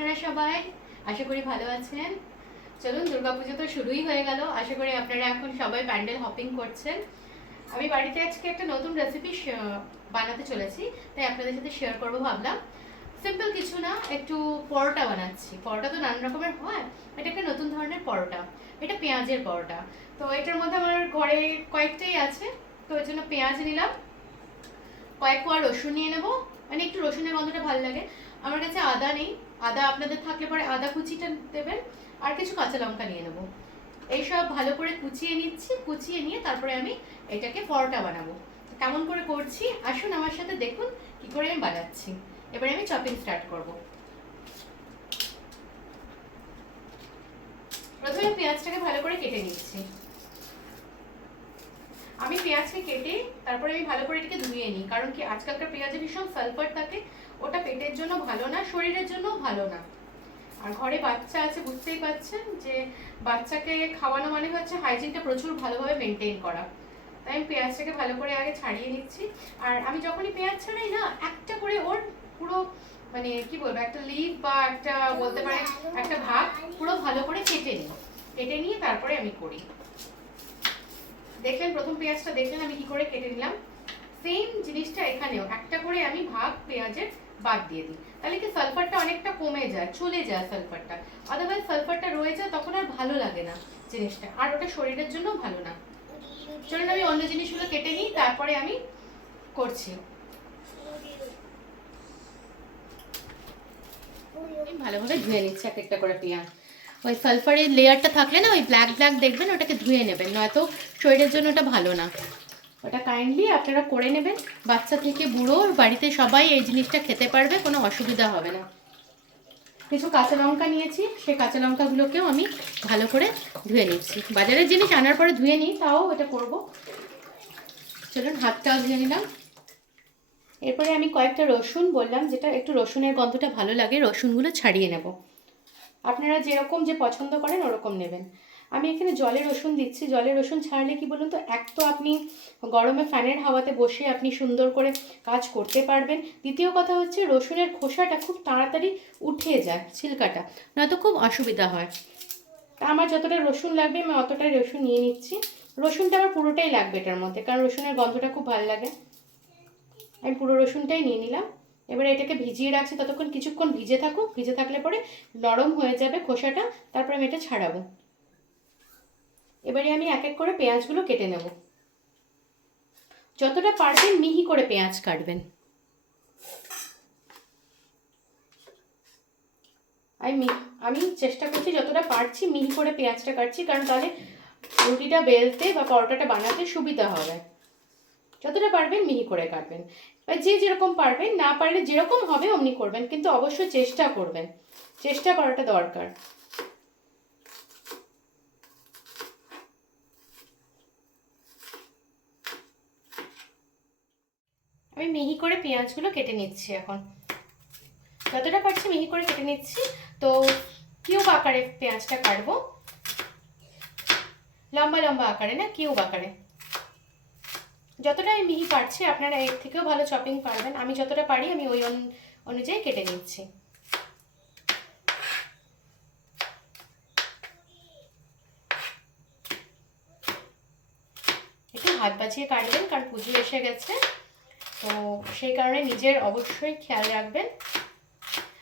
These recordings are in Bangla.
আপনারা সবাই? আশা করি ভালো আছেন। চলুন, দুর্গাপুজো তো শুরুই হয়ে গেল। আশা করি আপনারা এখন সবাই প্যান্ডেল হপিং করছেন। আমি বাড়িতে আজকে একটা নতুন রেসিপি বানাতে চলেছি, তাই আপনাদের সাথে শেয়ার করবো ভাবলাম। সিম্পল কিছু না, একটু পরোটা বানাচ্ছি। পরোটা তো নানান রকমের হয়, এটা একটা নতুন ধরনের পরোটা। এটা পেঁয়াজের পরোটা। তো এটার মধ্যে আমার ঘরে কয়েকটাই আছে, তো ওই জন্য পেঁয়াজ নিলাম, কয়েক কোয়া রসুন নিয়ে নেবো, মানে একটু রসুনের গন্ধটা ভালো লাগে। আমার কাছে আদা নেই, আদা আপনাদের থাকলে পরে আদা কুচিটা দেবেন, আর কিছু কাঁচা লঙ্কা নিয়ে নেবো। এইসব ভালো করে কুচিয়ে নিচ্ছি, কুচিয়ে নিয়ে তারপরে আমি এটাকে পরোটা বানাবো। কেমন করে করছি আসুন আমার সাথে দেখুন কি করে আমি বানাচ্ছি। এবারে আমি চপিং স্টার্ট করব। প্রথমে পেঁয়াজটাকে ভালো করে কেটে নিচ্ছি। আমি পেঁয়াজকে কেটে তারপরে আমি ভালো করে এটাকে ধুয়ে নিই, কারণ কি আজকালকার পেঁয়াজে ভীষণ সালফার থাকে, ওটা পেটের জন্য ভালো না, শরীরের জন্য ভালো না। আর ঘরে বাচ্চা আছে, বুঝতেই পারছেন যে বাচ্চাকে খাওয়ানো মানে হচ্ছে হাইজিনটা প্রচুর ভালোভাবে মেনটেন করা। তাই আমি পেঁয়াজটাকে ভালো করে আগে ছাড়িয়ে নিচ্ছি। আর আমি যখনই পেঁয়াজ ছাড়াই না, একটা করে ওর পুরো মানে কি বলবো, একটা লিভ বা একটা বলতে পারে একটা ভাগ পুরো ভালো করে কেটে নিই। কেটে নিয়ে তারপরে আমি করি। দেখলেন প্রথম পেঁয়াজটা, দেখলেন আমি কি করে কেটে নিলাম। সেম জিনিসটা এখানেও একটা করে আমি ভাগ পেঁয়াজের বাদ দিয়ে দিই, তাহলে কি সালফারটা অনেকটা কমে যায়, চলে যায় সালফারটা। আদারওয়াইজ সালফারটা রয়ে যায়, তখন আর ভালো লাগে না জিনিসটা, আর ওটা শরীরের জন্য ভালো না। চলুন আমি অন্য জিনিসগুলো কেটে নিই, তারপরে আমি করছি। ভালোভাবে ধুয়ে নিচ্ছি এক একটা করে পেঁয়াজ। ওই সালফারের লেয়ারটা থাকলে না, ওই ব্ল্যাক ব্ল্যাক দেখবেন, ওটাকে ধুয়ে নেবেন, নয়তো শরীরের জন্য ওটা ভালো না। ওটা কাইন্ডলি আপনারা করে নেবেন। বাচ্চা থেকে বুড়ো বাড়িতে সবাই এই জিনিসটা খেতে পারবে, কোনো অসুবিধা হবে না। কিছু কাঁচা লঙ্কা নিয়েছি, সেই কাঁচা লঙ্কাগুলোকেও আমি ভালো করে ধুয়ে নিচ্ছি। বাজারের জিনিস আনার পরে ধুয়ে নিই, তাও এটা করব। চলুন হাতটাও ধুয়ে নিলাম। এরপরে আমি কয়েকটা রসুন বললাম, যেটা একটু রসুনের গন্ধটা ভালো লাগে, রসুনগুলো ছাড়িয়ে নেব। আপনারা যেরকম যে পছন্দ করেন ওরকম নেবেন। আমি এখানে জলে রসুন দিচ্ছি। জলে রসুন ছাড়লে কি বলুন তো, এক তো আপনি গরমে ফ্যানের হাওয়াতে বসে আপনি সুন্দর করে কাজ করতে পারবেন। দ্বিতীয় কথা হচ্ছে রসুনের খোসাটা খুব তাড়াতাড়ি উঠে যায়, ছিলকাটা, নয়তো খুব অসুবিধা হয়। তা আমার যতটা রসুন লাগবে আমি অতটাই রসুন নিয়ে নিচ্ছি। রসুনটা আমার পুরোটাই লাগবে এটার মধ্যে, কারণ রসুনের গন্ধটা খুব ভালো লাগে। আমি পুরো রসুনটাই নিয়ে নিলাম। এবারে এটাকে ভিজিয়ে রাখছি, ততক্ষণ কিছুক্ষণ ভিজে থাকুক। ভিজে থাকলে পরে নরম হয়ে যাবে খোসাটা, তারপরে আমি এটা ছাড়াবো। এবারে আমি এক এক করে পেঁয়াজগুলো কেটে নেব। যতটা পারবেন মিহি করে পেঁয়াজ কাটবেন। আমি চেষ্টা করছি যতটা পারছি মিহি করে পেঁয়াজটা কাটছি, কারণ তাহলে রুটিটা বেলতে বা পরোটাটা বানাতে সুবিধা হবে। যতটা পারবেন মিহি করে কাটবেন। যে যেরকম পারবেন, না পারলে যেরকম হবে অমনি করবেন, কিন্তু অবশ্যই চেষ্টা করবেন, চেষ্টা করাটা দরকার। আমি মিহি করে পেঁয়াজগুলো কেটে নিচ্ছি এখন। যতটা পারছি মিহি করে কেটে নিচ্ছি। তো কিউব আকারে পেঁয়াজটা কাটবো, লম্বা লম্বা আকারে না, কিউব আকারে। যতটা আমি মিহি পারছি, আপনারা এর থেকেও ভালো চপিং পারবেন। আমি যতটা পারি আমি ওই অনুযায়ী কেটে নিচ্ছি। একটু হাত বাঁচিয়ে কাটবেন, কারণ পুজো এসে গেছে, তো সেই কারণে নিজের অবশ্যই খেয়াল রাখবেন।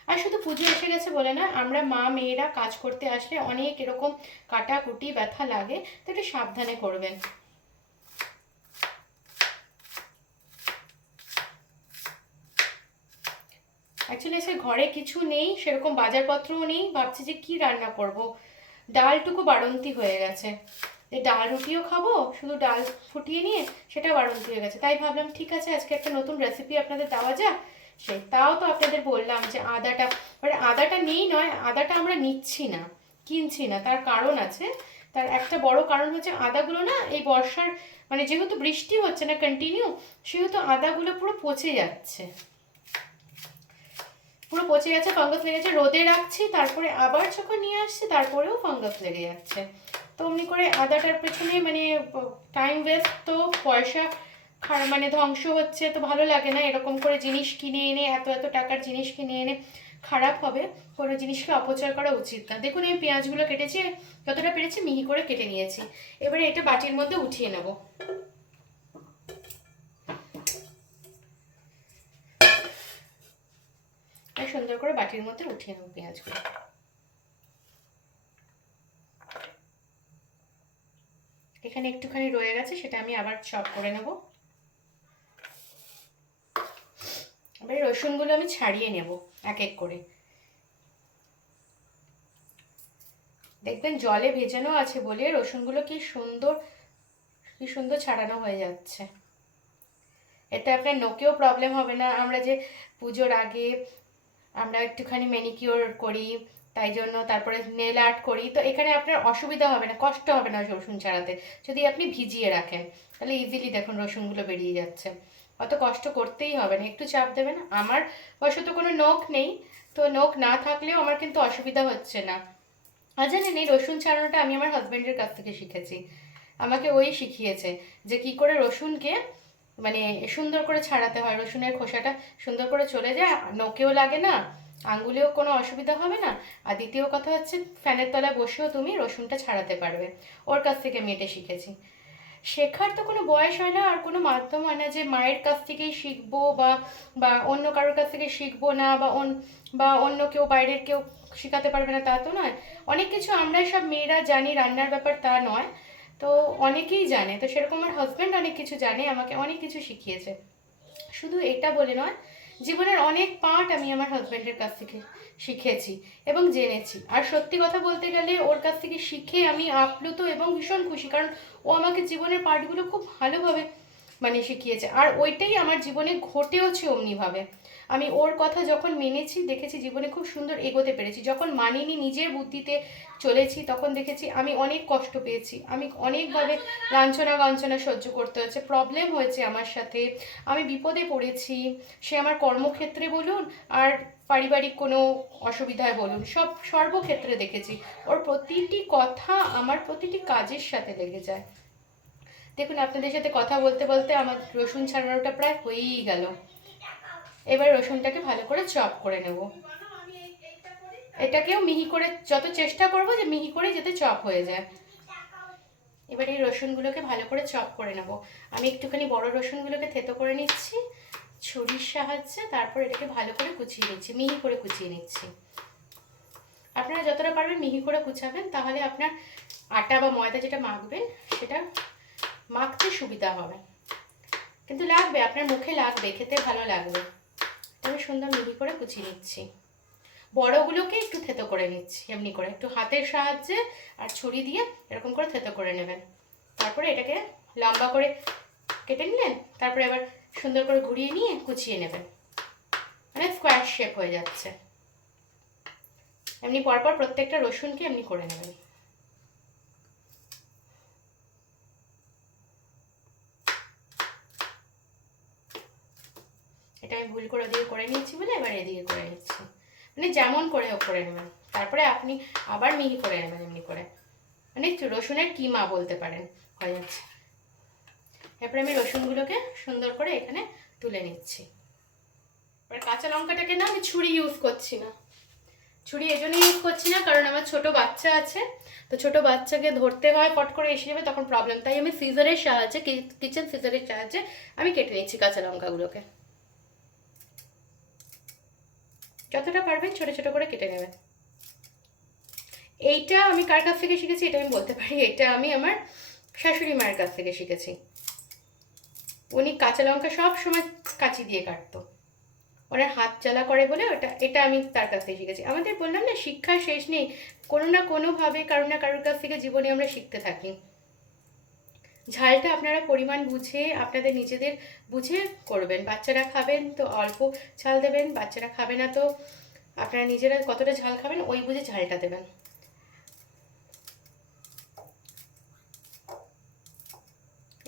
আর শুধু পুজো এসে গেছে বলে না, আমরা মা মেয়েরা কাজ করতে আসলে অনেক এরকম কাটাকুটি ব্যথা লাগে, তো একটু সাবধানে করবেন। অ্যাকচুয়ালি আজকে ঘরে কিছু নেই, সেরকম বাজারপত্রও নেই। ভাবছি যে কি রান্না করব। ডালটুকু বাড়ন্তি হয়ে গেছে, যে ডাল রুটিও খাবো, শুধু ডাল ফুটিয়ে নিয়ে সেটা বাড়ন্তি হয়ে গেছে। তাই ভাবলাম ঠিক আছে আজকে একটা নতুন রেসিপি আপনাদের দেওয়া যাক। সেই তাও তো আপনাদের বললাম যে আদাটা, মানে আদাটা নেই নয়, আদাটা আমরা নিচ্ছি না, কিনছি না। তার কারণ আছে। তার একটা বড় কারণ হচ্ছে আদাগুলো না এই বর্ষার, মানে যেহেতু বৃষ্টি হচ্ছে না কন্টিনিউ, সেহেতু আদাগুলো পুরো পচে যাচ্ছে, পুরো পচে গেছে, ফাঙ্গাস লেগে গেছে। রোদে রাখছি, তারপরে আবার যখন নিয়ে আসছি তারপরেও ফাঙ্গাস লেগে যাচ্ছে। তো অমনি করে আদাটার পেছনে মানে টাইম ওয়েস্ট, তো পয়সা মানে ধ্বংস হচ্ছে, তো ভালো লাগে না। এরকম করে জিনিস কিনে এনে, এত এত টাকার জিনিস কিনে এনে খারাপ হবে, কোনো জিনিসকে অপচয় করা উচিত না। দেখুন আমি পেঁয়াজগুলো কেটেছি, যতটা পেরেছি মিহি করে কেটে নিয়েছি। এবারে এটা বাটির মধ্যে উঠিয়ে নেব। সুন্দর করে বাটির মধ্যে উঠিয়ে নেব পেঁয়াজগুলো। এখানে একটুখানি রয়ে গেছে, সেটা আমি আবার চপ করে নেব। এবার রসুনগুলো আমি ছাড়িয়ে নেব এক এক করে। দেখবেন জলে ভেজানো আছে বলে রসুনগুলো কি সুন্দর ছাড়ানো হয়ে যাচ্ছে। এতে আপনার নখেও প্রবলেম হবে না। আমরা যে পুজোর আগে আমরা একটুখানি ম্যানিকিওর করি, তাই জন্য তারপরে নেল আর্ট করি, তো এখানে আপনার অসুবিধা হবে না, কষ্ট হবে না রসুন ছাড়াতে। যদি আপনি ভিজিয়ে রাখেন তাহলে ইজিলি দেখুন রসুনগুলো বেরিয়ে যাচ্ছে, অত কষ্ট করতেই হবে না। একটু চাপ দেবেন। আমার অবশ্য তো কোনো নখ নেই, তো নখ না থাকলেও আমার কিন্তু অসুবিধা হচ্ছে না। আর জানেন এই রসুন ছাড়ানোটা আমি আমার হাজব্যান্ডের কাছ থেকে শিখেছি। আমাকে ওই শিখিয়েছে যে কি করে রসুনকে মানে সুন্দর করে ছাড়াতে হয়, রসুনের খোসাটা সুন্দর করে চলে যায়, নখেও লাগে না, আঙ্গুলেও কোনো অসুবিধা হবে না। আর দ্বিতীয় কথা হচ্ছে ফ্যানের তলায় বসেও তুমি রসুনটা ছাড়াতে পারবে। ওর কাছ থেকে আমি এটা শিখেছি। শেখার তো কোনো বয়স হয় না, আর কোনো মাধ্যম হয় না যে মায়ের কাছ থেকেই শিখবো বা বা অন্য কারোর কাছ থেকে শিখবো না, বা অন্য কেউ বাইরের কেউ শেখাতে পারবে না, তা তো নয়। অনেক কিছু আমরাই সব মেয়েরা জানি, রান্নার ব্যাপার তা নয়। তো অনেকেই জানে, তো সেরকম আমার হাজব্যান্ড অনেক কিছু জানে, আমাকে অনেক কিছু শিখিয়েছে। শুধু এটা বলে নয়, জীবনের অনেক পার্ট আমি আমার হাজব্যান্ডের কাছ থেকে শিখেছি এবং জেনেছি। আর সত্যি কথা বলতে গেলে ওর কাছ থেকে শিখে আমি আপ্লুত এবং ভীষণ খুশি, কারণ ও আমাকে জীবনের পার্টগুলো খুব ভালোভাবে মানে শিখিয়েছে। আর ওইটাই আমার জীবনে ঘটেওছে অমনিভাবে। আমি ওর কথা যখন মেনেছি, দেখেছি জীবনে খুব সুন্দর এগোতে পেরেছি। যখন মানিনি, নিজের বুদ্ধিতে চলেছি, তখন দেখেছি আমি অনেক কষ্ট পেয়েছি, আমি অনেকভাবে লাঞ্ছনা গঞ্চনা সহ্য করতে হয়েছে, প্রবলেম হয়েছে আমার সাথে, আমি বিপদে পড়েছি। সে আমার কর্মক্ষেত্রে বলুন আর পারিবারিক কোনো অসুবিধায় বলুন, সর্বক্ষেত্রে দেখেছি ওর প্রতিটি কথা আমার প্রতিটি কাজের সাথে লেগে যায়। দেখুন আপনাদের সাথে কথা বলতে বলতে আমার রসুন ছাড়ানোটা প্রায় হয়েই গেল। এবার রসুনটাকে ভালো করে চপ করে নেব। এটাকেও মিহি করে, যত চেষ্টা করব যে মিহি করে যাতে চপ হয়ে যায়। এবার এই রসুনগুলোকে ভালো করে চপ করে নেব। আমি একটুখানি বড় রসুনগুলোকে থেতো করে নিচ্ছি ছুরির সাহায্যে, তারপর এটাকে ভালো করে কুচিয়ে নিচ্ছি, মিহি করে কুচিয়ে নিচ্ছি। আপনারা যতটা পারবেন মিহি করে কুচাবেন, তাহলে আপনার আটা বা ময়দা যেটা মাখবেন সেটা মাখতে সুবিধা হবে। কিন্তু লাগবে, আপনার মুখে লাগবে, খেতে ভালো লাগবে। আমি সুন্দর মিহি করে কুচিয়ে নিচ্ছি। বড়গুলোকে একটু থেতো করে নিচ্ছি, এমনি করে একটু হাতের সাহায্যে আর ছুরি দিয়ে এরকম করে থেতো করে নেবেন। তারপরে এটাকে লম্বা করে কেটে নিলেন, তারপরে এবার সুন্দর করে ঘুরিয়ে নিয়ে কুচিয়ে নেবেন, মানে স্কোয়ার শেপ হয়ে যাচ্ছে। এমনি পরপর প্রত্যেকটা রসুনকে এমনি করে নেবেন। এটা আমি ভুল করে ওদিকে করে নিয়েছি বলে এবার এদিকে করে নিচ্ছি, মানে যেমন করে হোক করে নেবেন। তারপরে আপনি আবার মিহি করে নেবেন এমনি করে, মানে রসুনের কিমা বলতে পারেন, হয়ে যাচ্ছে। এরপরে আমি রসুনগুলোকে সুন্দর করে এখানে তুলে নিচ্ছি। এবার কাঁচা লঙ্কাটাকে না আমি ছুরি ইউজ করছি না। ছুরি এজন্য ইউজ করছি না কারণ আমার ছোট বাচ্চা আছে, তো ছোট বাচ্চাকে ধরতে হয়, পট করে এসে যাবে তখন প্রবলেম, তাই আমি সিজারের সাহায্যে, কিচেন সিজারের সাহায্যে আমি কেটে নিচ্ছি কাঁচা লঙ্কাগুলোকে। যতটা পারবেন ছোট ছোট করে কেটে নেবেন। এইটা আমি কার কাছ থেকে শিখেছি এটা আমি বলতে পারি, এটা আমি আমার শাশুড়ি মায়ের কাছ থেকে শিখেছি। উনি কাঁচা লঙ্কা সব সময় কাঁচি দিয়ে কাটতো, ওনার হাত জ্বালা করে বলে এটা আমি তার কাছ থেকে শিখেছি। আমাদের বললাম না, শিক্ষার শেষ নেই, কোনো না কোনোভাবে কারো না কারোর কাছ থেকে জীবনে আমরা শিখতে থাকি। ঝালটা আপনারা পরিমাণ বুঝে আপনাদের নিজেদের বুঝে করবেন। বাচ্চারা খাবেন তো অল্প ঝাল দেবেন, বাচ্চারা খাবে না তো আপনারা নিজেরা কতটা ঝাল খাবেন ওই বুঝে ঝালটা দেবেন।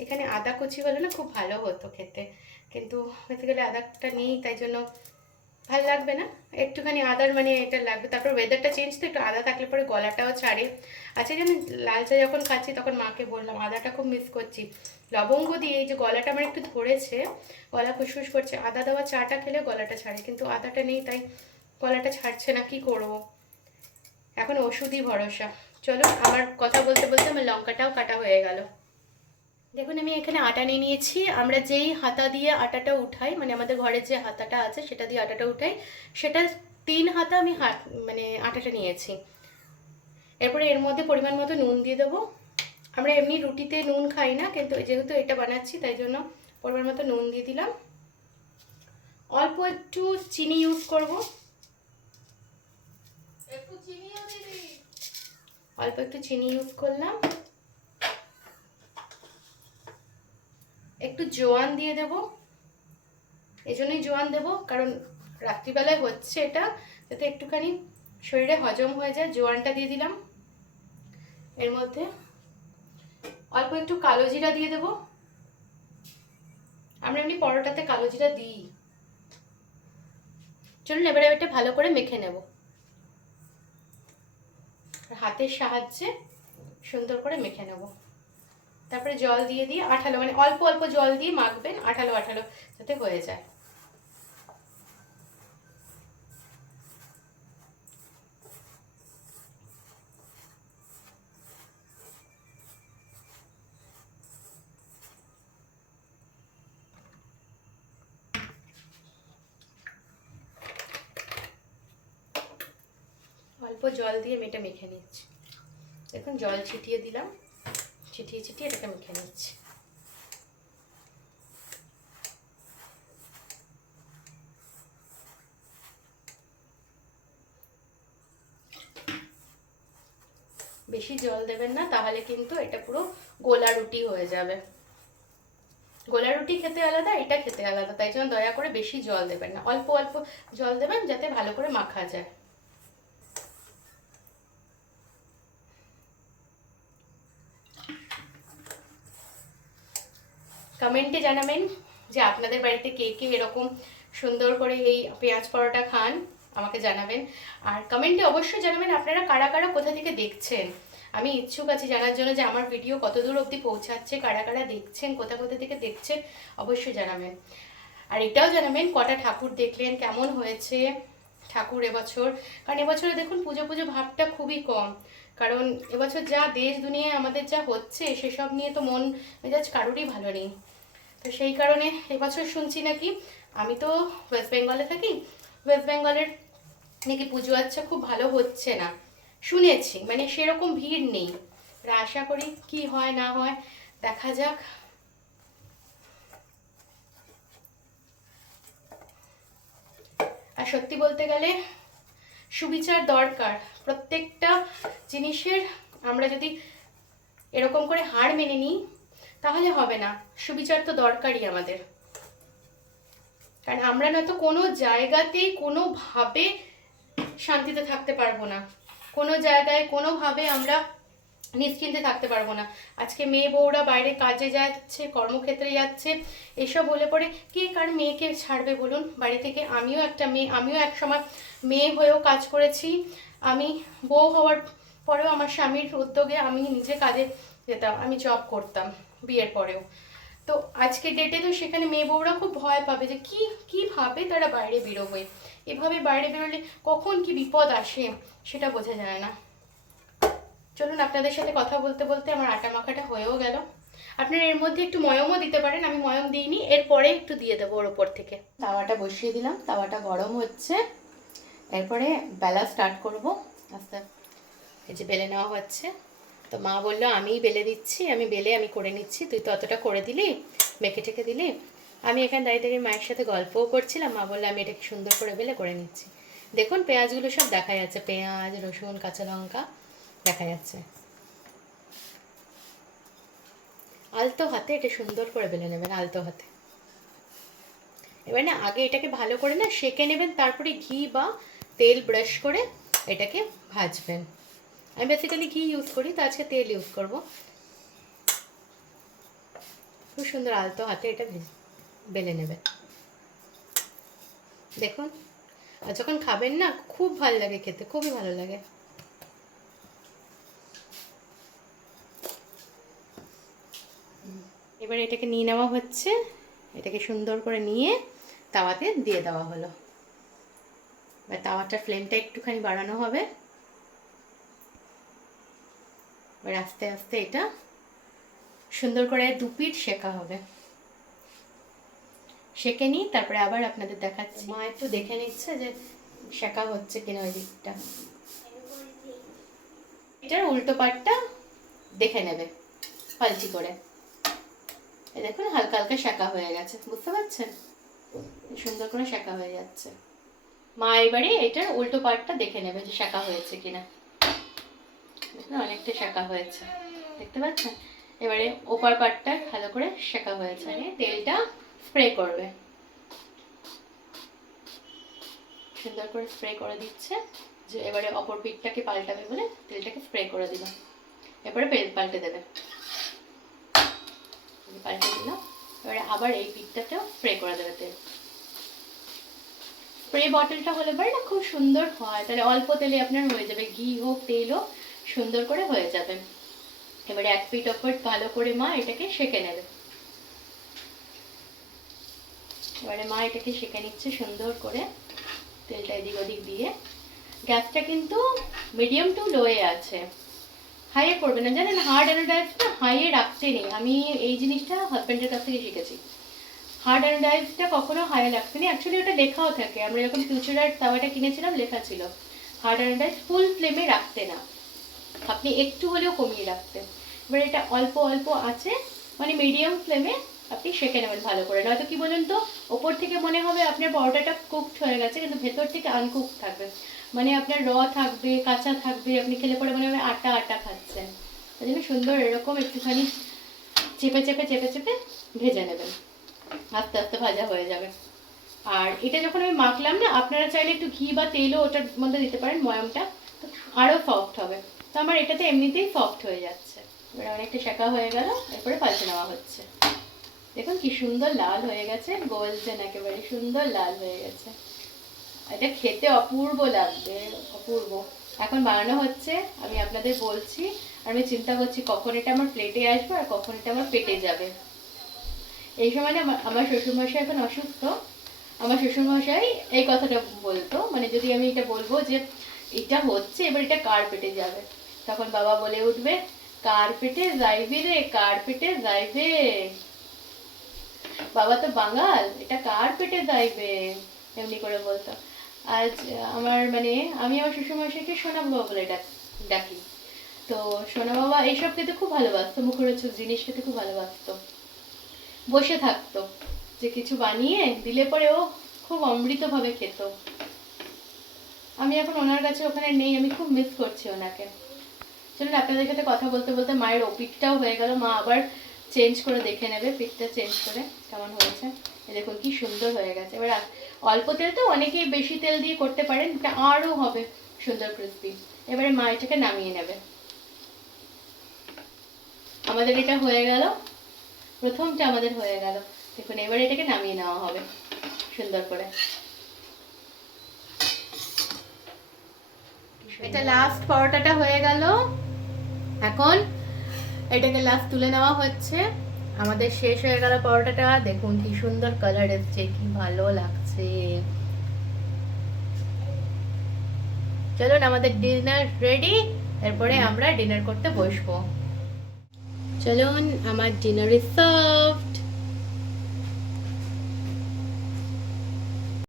এখানে আদা কুচি হলে না খুব ভালো হতো খেতে, কিন্তু বেসিক্যালি আদাটা নেই, তাই জন্য ভাল লাগবে না, একটুখানি আদার মানে এটা লাগবে। তারপর ওয়েদারটা চেঞ্জ তো, একটু আদা থাকলে পরে গলাটাও ছাড়ে। আচ্ছা জানেন, লাল চা যখন খাচ্ছি তখন মাকে বললাম আদাটা খুব মিস করছি। লবঙ্গ দিয়ে এই যে গলাটা আমার একটু ধরেছে, গলা খুসখুস করছে, আদা দেওয়া চাটা খেলে গলাটা ছাড়ে, কিন্তু আদাটা নেই তাই গলাটা ছাড়ছে না, কি করবো এখন, ওষুধই ভরসা। চলো, আমার কথা বলতে বলতে আমার লঙ্কাটাও কাটা হয়ে গেল। দেখুন আমি এখানে আটা নিয়ে নিয়েছি। আমরা যেই হাতা দিয়ে আটাটা উঠাই, মানে আমাদের ঘরের যে হাতাটা আছে সেটা দিয়ে আটাটা উঠাই, সেটা 3 হাতা আমি মানে আটাটা নিয়েছি। এরপরে এর মধ্যে পরিমাণ মতো নুন দিয়ে দেবো। আমরা এমনি রুটিতে নুন খাই না, কিন্তু যেহেতু এটা বানাচ্ছি তাই জন্য পরিমাণ মতো নুন দিয়ে দিলাম। অল্প একটু চিনি ইউজ করব, অল্প একটু চিনি ইউজ করলাম। একটু জোয়ান দিয়ে দেব, এই জন্যই জোয়ান দেবো কারণ রাত্রিবেলায় হচ্ছে এটা, যাতে একটুখানি শরীরে হজম হয়ে যায়। জোয়ানটা দিয়ে দিলাম। এর মধ্যে অল্প একটু কালো জিরা দিয়ে দেব, আমরা এমনি পরোটাতে কালো জিরা দিই। চলুন এবারে এটা ভালো করে মেখে নেব, হাতের সাহায্যে সুন্দর করে মেখে নেব। তারপরে জল দিয়ে দিয়ে আঠালো, মানে অল্প অল্প জল দিয়ে মাখবেন, আঠালো আঠালো যাতে হয়ে যায়। অল্প জল দিয়ে আমি এটা মেখে নিচ্ছি। দেখুন জল ছিটিয়ে দিলাম, ছিটিয়ে ছিটিয়ে এটাকে মেখে নিচ্ছি। বেশি জল দেবেন না, তাহলে কিন্তু এটা পুরো গোলা রুটি হয়ে যাবে। গোলা রুটি খেতে আলাদা, এটা খেতে আলাদা, তাই জন্য দয়া করে বেশি জল দেবেন না, অল্প অল্প জল দেবেন যাতে ভালো করে মাখা যায়। কমেন্টে জানাবেন যে আপনাদের বাড়িতে কে কে এরকম সুন্দর করে এই পেঁয়াজ পরোটা খান, আমাকে জানাবেন। আর কমেন্টে অবশ্যই জানাবেন আপনারা কারা কারা কোথা থেকে দেখছেন। আমি ইচ্ছুক আছি জানার জন্য যে আমার ভিডিও কত দূর অবধি পৌঁছাচ্ছে, কারা কারা দেখছেন, কোথা কোথা থেকে দেখছেন, অবশ্যই জানাবেন। আর এটাও জানাবেন কটা ঠাকুর দেখলেন, কেমন হয়েছে ঠাকুর এবছর। কারণ এবছরে দেখুন পুজো পুজো ভাবটা খুবই কম, কারণ এবছর যা দেশ দুনিয়ায় আমাদের যা হচ্ছে সেসব নিয়ে তো মন মেজাজ কারোরই ভালো নেই। তো সেই কারণে এবছর শুনছি নাকি, আমি তো ওয়েস্ট বেঙ্গলে থাকি, ওয়েস্ট বেঙ্গলের নাকি পুজো আচ্ছা খুব ভালো হচ্ছে না শুনেছি, মানে সেরকম ভিড় নেই। আশা করি কি হয় না হয়, দেখা যাক। আর সত্যি বলতে গেলে সুবিচার দরকার প্রত্যেকটা জিনিসের। আমরা যদি এরকম করে হার মেনে নিই তাহলে হবে না, সুবিচার তো দরকারই আমাদের। কারণ আমরা না তো কোনো জায়গাতেই কোনোভাবে শান্তিতে থাকতে পারবো না, কোনো জায়গায় কোনোভাবে আমরা নিশ্চিন্তে থাকতে পারবো না। আজকে মেয়ে বউরা বাইরে কাজে যাচ্ছে, কর্মক্ষেত্রে যাচ্ছে, এসব হলে পরে কে কার মেয়েকে ছাড়বে বলুন বাড়ি থেকে। আমিও একটা মেয়ে, আমিও এক সময় মেয়ে হয়েও কাজ করেছি। আমি বউ হওয়ার পরেও আমার স্বামীর উদ্যোগে আমি নিজে কাজে যেতাম, আমি জব করতাম বিয়ের পরেও। তো আজকের ডেটে তো সেখানে মেয়ে বউরা খুব ভয় পাবে যে কিভাবে তারা বাইরে বেরোবে, এভাবে বাইরে বেরোলে কখন কি বিপদ আসে সেটা বোঝা যায় না। চলুন আপনাদের সাথে কথা বলতে বলতে আমার আটা মাখাটা হয়েও গেল। আপনারা এর মধ্যে একটু ময়মও দিতে পারেন, আমি ময়ম দিইনি, এরপরে একটু দিয়ে দেবো ওর ওপর থেকে। তাওয়াটা বসিয়ে দিলাম, তাওয়াটা গরম হচ্ছে, এরপরে বেলা স্টার্ট করব আস্তে। এই যে বেলে নেওয়া হচ্ছে, তো মা বললো আমিই বেলে দিচ্ছি, আমি বেলে আমি করে নিচ্ছি, তুই তো অতটা করে দিলি, মেখে টেকে দিলি। আমি এখানে দাঁড়িয়ে দাঁড়িয়ে মায়ের সাথে গল্পও করছিলাম, মা বললো আমি এটাকে সুন্দর করে বেলে করে নিচ্ছি। দেখুন পেঁয়াজগুলো সব দেখা যাচ্ছে, পেঁয়াজ রসুন কাঁচা লঙ্কা দেখা যাচ্ছে। আলতো হাতে এটা সুন্দর করে বেলে নেবেন, আলতো হাতে। এবার না আগে এটাকে ভালো করে না সেঁকে নেবেন, তারপরে ঘি বা তেল ব্রাশ করে এটাকে ভাজবেন। আমি বেসিক্যালি ঘি ইউজ করি, তো আজকে তেল ইউজ করব। খুব সুন্দর আলতো হাতে এটা বেলে নেবে। দেখুন আর যখন খাবেন না খুব ভালো লাগে খেতে, খুবই ভালো লাগে। এবার এটাকে নিয়ে নেওয়া হচ্ছে, এটাকে সুন্দর করে নিয়ে তাওয়াতে দিয়ে দেওয়া হলো। এবার তাওয়াটার ফ্লেমটা একটুখানি বাড়ানো হবে। এবার আস্তে আস্তে এটা সুন্দর করে 2 পিঠ শেখা হবে। সেঁকে নিই, তারপরে আবার আপনাদের দেখাচ্ছি। মা একটু দেখে নিচ্ছে যে শেখা হচ্ছে কিনা ওই দিকটা। এটার উল্টো পাটটা দেখে নেবে পাল্টি করে। এই দেখুন হালকা হালকা শেখা হয়ে গেছে, বুঝতে পারছেন? সুন্দর করে শেখা হয়ে যাচ্ছে। মা এবারে এটার উল্টো পাটটা দেখে নেবে যে শেখা হয়েছে কিনা। অনেকটা শেখা হয়েছে, দেখতে পাচ্ছেন? এবারে ওপার পাটটা ভালো করে শেখা হয়েছে। তেলটা স্প্রে করবে, সুন্দর করে স্প্রে করে দিচ্ছে। যে এবারে অপর পিঠটাকে পাল্টাবে বলে তেলটাকে স্প্রে করে দিল। এরপরে পাল্টে দেবে, পাল্টে দিলাম। এবারে আবার এই পিঠটাতেও স্প্রে করে দেবে তেল। স্প্রে বটলটা হলে পরে না খুব সুন্দর হয়, তাহলে অল্প তেলে আপনার হয়ে যাবে, ঘি হোক তেল হোক সুন্দর করে হয়ে যাবে। এবারে এক পিঠ অপর ভালো করে মা এটাকে সেঁকে নেবে। এবারে মা এটাকে সেঁকে নিচ্ছে সুন্দর করে, তেলটা এদিক ওদিক দিয়ে। গ্যাসটা কিন্তু মিডিয়াম টু লোয়ে আছে, হাইয়ে করবে না। জানেন হার্ড অ্যানোডাইজটা হাইয়ে রাখতে নেই, আমি এই জিনিসটা হাজব্যান্ডের কাছ থেকে শিখেছি। হার্ড অ্যানোডাইজটা কখনো হাইয়ে রাখতে নেই। অ্যাকচুয়ালি ওটা লেখাও থাকে, আমরা যখন ফিউচারের তাওয়াটা কিনেছিলাম লেখা ছিল হার্ড অ্যানোডাইজ ফুল ফ্লেমে রাখতে না, আপনি একটু হলেও কমিয়ে রাখতেন। এবার এটা অল্প অল্প আছে, মানে মিডিয়াম ফ্লেমে আপনি সেঁকে নেবেন ভালো করে। নয়তো কি বলুন তো, ওপর থেকে মনে হবে আপনার পরোটাটা কুকড হয়ে গেছে, কিন্তু ভেতর থেকে আনকুকড থাকবে, মানে আপনার র থাকবে, কাঁচা থাকবে, আপনি খেলে পরে মনে হবে আটা আটা খাচ্ছেন। ওই জন্য সুন্দর এরকম একটুখানি চেপে চেপে চেপে চেপে ভেজে নেবেন, আস্তে আস্তে ভাজা হয়ে যাবে। আর এটা যখন আমি মাখলাম না, আপনারা চাইলে একটু ঘি বা তেলও ওটার মধ্যে দিতে পারেন, ময়ামটা তো আরও সফট হবে। তো আমার এটাতে এমনিতেই সফট হয়ে যাচ্ছে। এবার অনেকটা শেখা হয়ে গেল, এরপরে পাল্টে নেওয়া হচ্ছে। দেখুন কি সুন্দর লাল হয়ে গেছে, গোল্ডেন একেবারে সুন্দর লাল হয়ে গেছে। এটা খেতে অপূর্ব লাগবে, অপূর্ব। এখন বানানো হচ্ছে, আমি আপনাদের বলছি, আর আমি চিন্তা করছি কখন এটা আমার প্লেটে আসবে আর কখন এটা আমার পেটে যাবে। এই সময় না আমার শ্বশুরমশাই এখন অসুস্থ। আমার শ্বশুরমশাই এই কথাটা বলতো, মানে যদি আমি এটা বলবো যে এটা হচ্ছে, এবার এটা কার পেটে যাবে, তখন বাবা বলে উঠবে, কার পেটে যাইবে রে, কার পেটে যাইবে, বাবা তো বাঙাল, এটা কার পেটে যাইবে, এমনি করে বলতো। আজ আমার মানে আমি আমার শ্বশুরমশাইকে সোনা বাবা বলে ডাকি। তো সোনা বাবা এইসব খেতে খুব ভালোবাসতো, মুখরোচক জিনিস খেতে খুব ভালোবাসতো। বসে থাকতো, যে কিছু বানিয়ে দিলে পরে ও খুব অমৃতভাবে খেত। আমি এখন ওনার কাছে ওখানে নেই, আমি খুব মিস করছি ওনাকে। চলুন আপনাদের সাথে কথা বলতে বলতে মায়ের ওপিটটাও হয়ে গেল। মা আবার চেঞ্জ করে দেখে নেবে, পিঠটা চেঞ্জ করে কেমন হয়েছে। দেখুন কি সুন্দর হয়ে গেছে। এবার অল্প তেল তো, অনেকেই বেশি তেল দিয়ে করতে পারেন, এটা আরও হবে সুন্দর ক্রিস্পি। এবারে মা এটাকে নামিয়ে নেবে। আমাদের এটা হয়ে গেল, প্রথমটা আমাদের হয়ে গেল। দেখুন এবারে এটাকে নামিয়ে নেওয়া হবে সুন্দর করে। এটা লাস্ট পরোটাটা হয়ে গেল, এখন এটাকে লাস্ট তুলে নেওয়া হচ্ছে। আমাদের শেষ হয়ে গেল পরোটাটা। দেখুন কি সুন্দর কালার এসছে, কি ভালো লাগছে। চলুন আমাদের ডিনার রেডি, এরপরে আমরা ডিনার করতে বসবো। চলুন আমার ডিনার ইজ সার্ভড।